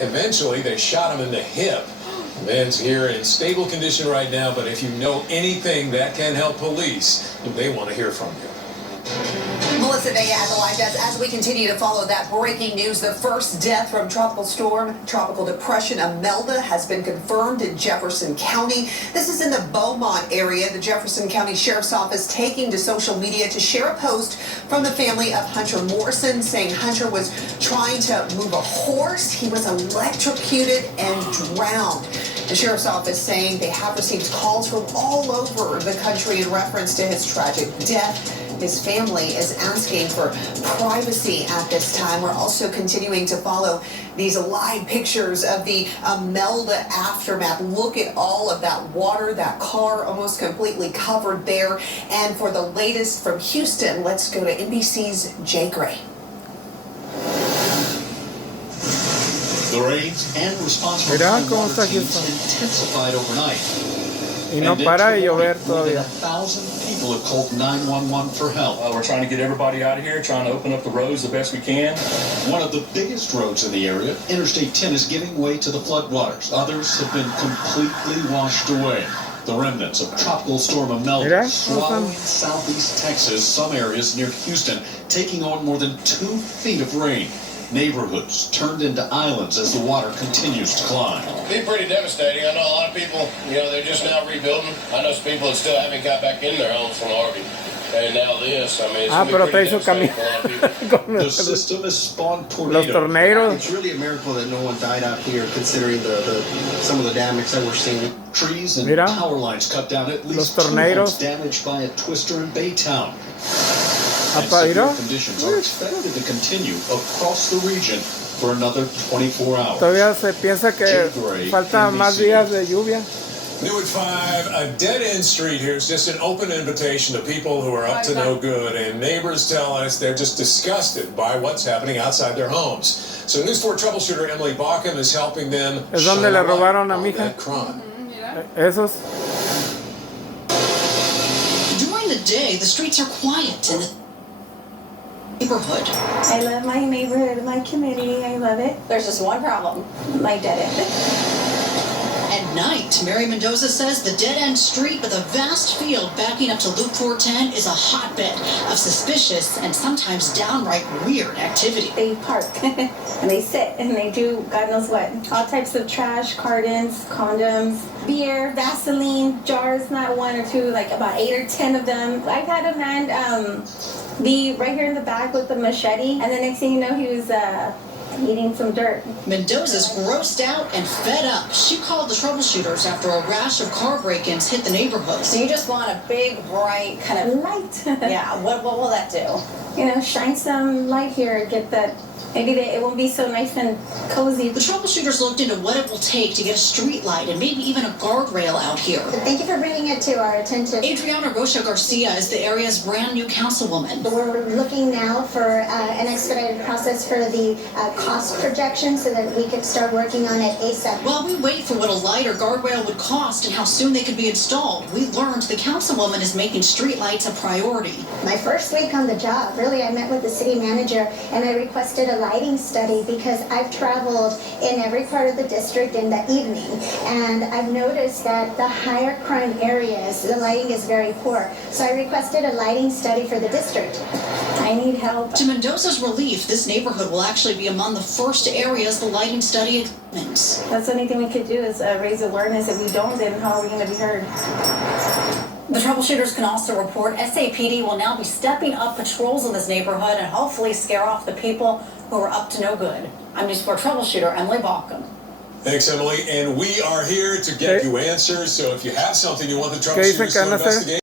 Eventually, they shot him in the hip. The man's here in stable condition right now, but if you know anything that can help police, they want to hear from you. Melissa Vega at the live desk as we continue to follow that breaking news. The first death from tropical depression Imelda has been confirmed in Jefferson County. This is in the Beaumont area. The Jefferson County Sheriff's Office taking to social media to share a post from the family of Hunter Morrison saying Hunter was trying to move a horse. He was electrocuted and drowned. The Sheriff's Office saying they have received calls from all over the country in reference to his tragic death. His family is asking for privacy at this time. We're also continuing to follow these live pictures of the Imelda aftermath. Look at all of that water, that car almost completely covered there. And for the latest from Houston, let's go to NBC's Jay Gray. The rains and response from water teams intensified overnight. Y no para de llover todavía. 1,000 people have called 911 for help. We're trying to get everybody out of here, trying to open up the roads the best we can. One of the biggest roads in the area, Interstate 10, is giving way to the floodwaters. Others have been completely washed away. The remnants of Tropical Storm Imelda swallowing southeast Texas, some areas near Houston, taking on more than 2 feet of rain. Neighborhoods turned into islands as the water continues to climb. It'd be pretty devastating. I know a lot of people, they're just now rebuilding. I know some people that still haven't got back in their homes from Harvey. And now this, it's pero te pretty hizo devastating for a lot of people. The system has spawned Los tornadoes. tornados. It's really a miracle that no one died out here, considering some of the damage that we're seeing. Trees and power lines cut down, at least 2 homes damaged by a twister in Baytown. And severe conditions are expected to continue across the region for another 24 hours. Todavía se piensa que faltan más días de lluvia. New at 5, a dead-end street here is just an open invitation to people who are up to no good, and neighbors tell us they're just disgusted by what's happening outside their homes. So News 4 troubleshooter Emily Bauckham is helping them Es donde le robaron a mi hija. that crime. Esos. During the day, the streets are quiet in the neighborhood. I love my neighborhood, my community, I love it. There's just one problem, my dead end. At night, Mary Mendoza says the dead-end street with a vast field backing up to Loop 410 is a hotbed of suspicious and sometimes downright weird activity. They park and they sit and they do God knows what. All types of trash, cartons, condoms, beer, Vaseline, jars, not 1 or 2, like about 8 or 10 of them. I've had a man be right here in the back with a machete, and the next thing you know, he was eating some dirt. Mendoza's grossed out and fed up. She called the troubleshooters after a rash of car break-ins hit the neighborhood. So you just want a big, bright kind of light. Yeah, what will that do? Shine some light here, get that. Maybe it won't be so nice and cozy. The troubleshooters looked into what it will take to get a street light and maybe even a guardrail out here. Thank you for bringing it to our attention. Adriana Rocha Garcia is the area's brand new councilwoman. We're looking now for an expedited process for the cost projection so that we could start working on it ASAP. While we wait for what a light or guardrail would cost and how soon they could be installed, we learned the councilwoman is making street lights a priority. My first week on the job, really, I met with the city manager and I requested a lighting study because I've traveled in every part of the district in the evening, and I've noticed that the higher crime areas, the lighting is very poor. So I requested a lighting study for the district. I need help. To Mendoza's relief, this neighborhood will actually be among the first areas the lighting study examines. That's the only thing we could do is raise awareness. If we don't, then how are we going to be heard? The troubleshooters can also report SAPD will now be stepping up patrols in this neighborhood and hopefully scare off the people who are up to no good. I'm News 4 troubleshooter Emily Bauckham. Thanks, Emily. And we are here to get you answers. So if you have something you want the troubleshooters to investigate,